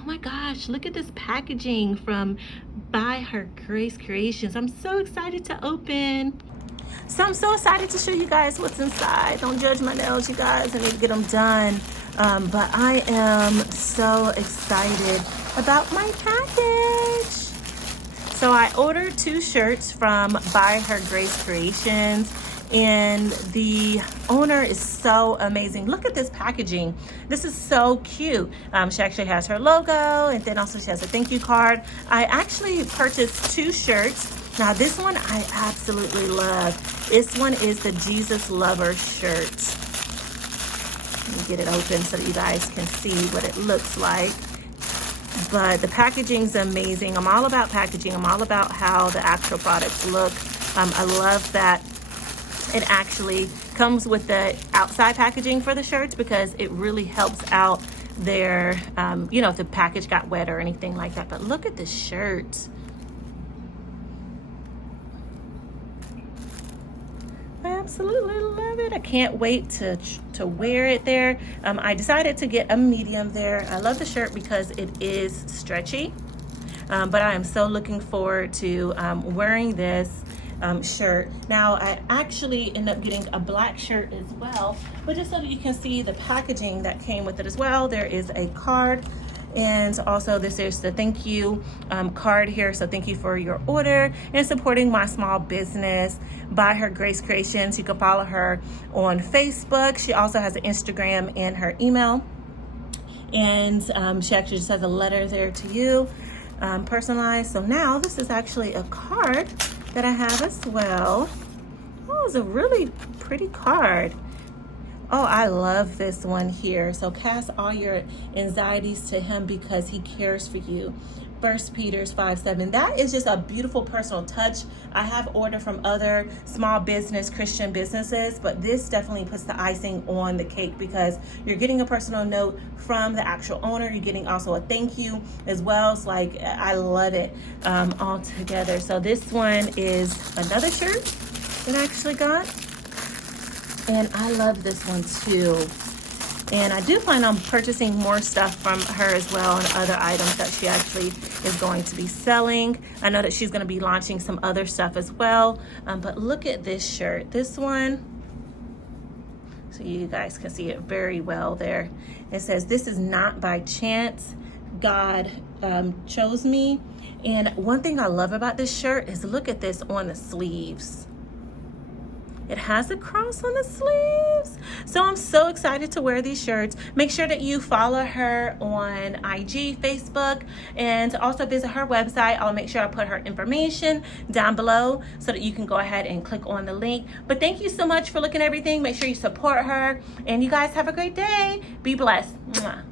Oh my gosh, look at this packaging from By Her Grace Creations. I'm so excited to open. So I'm so excited to show you guys what's inside. Don't judge my nails, you guys. I need to get them done. But I am so excited about my package. So I ordered 2 shirts from By Her Grace Creations, and the owner is so amazing. Look at this packaging. This is so cute. She actually has her logo, and then also she has a thank you card. I actually purchased 2 shirts. Now this one I absolutely love. This one is the Jesus Lover shirt. Let me get it open so that you guys can see what it looks like. But the packaging's amazing. I'm all about packaging. I'm all about how the actual products look. I love that it actually comes with the outside packaging for the shirts, because it really helps out their, if the package got wet or anything like that. But look at the shirt. I absolutely love it. I can't wait to wear it there. I decided to get a medium there. I love the shirt because it is stretchy, but I am so looking forward to wearing this shirt. Now I actually ended up getting a black shirt as well, but just so that you can see the packaging that came with it as well, there is a card. And also this is the thank you card here. So thank you for your order and supporting my small business, By Her Grace Creations. You can follow her on Facebook. She also has an Instagram and her email. And she actually just has a letter there to you, personalized. So now this is actually a card that I have as well. Oh, it's a really pretty card. Oh, I love this one here. So cast all your anxieties to him because he cares for you. 1 Peter 5:7. That is just a beautiful personal touch. I have ordered from other small business Christian businesses, but this definitely puts the icing on the cake, because you're getting a personal note from the actual owner. You're getting also a thank you as well. It's like, I love it all together. So this one is another shirt that I actually got. And I love this one too. And I do plan on purchasing more stuff from her as well, and other items that she actually is going to be selling. I know that she's going to be launching some other stuff as well. But look at this shirt. This one, so you guys can see it very well there. It says, "This is not by chance. God chose me." And one thing I love about this shirt is, look at this on the sleeves. It has a cross on the sleeves. So I'm so excited to wear these shirts. Make sure that you follow her on IG, Facebook, and also visit her website. I'll make sure I put her information down below so that you can go ahead and click on the link. But thank you so much for looking at everything. Make sure you support her. And you guys have a great day. Be blessed. Mwah.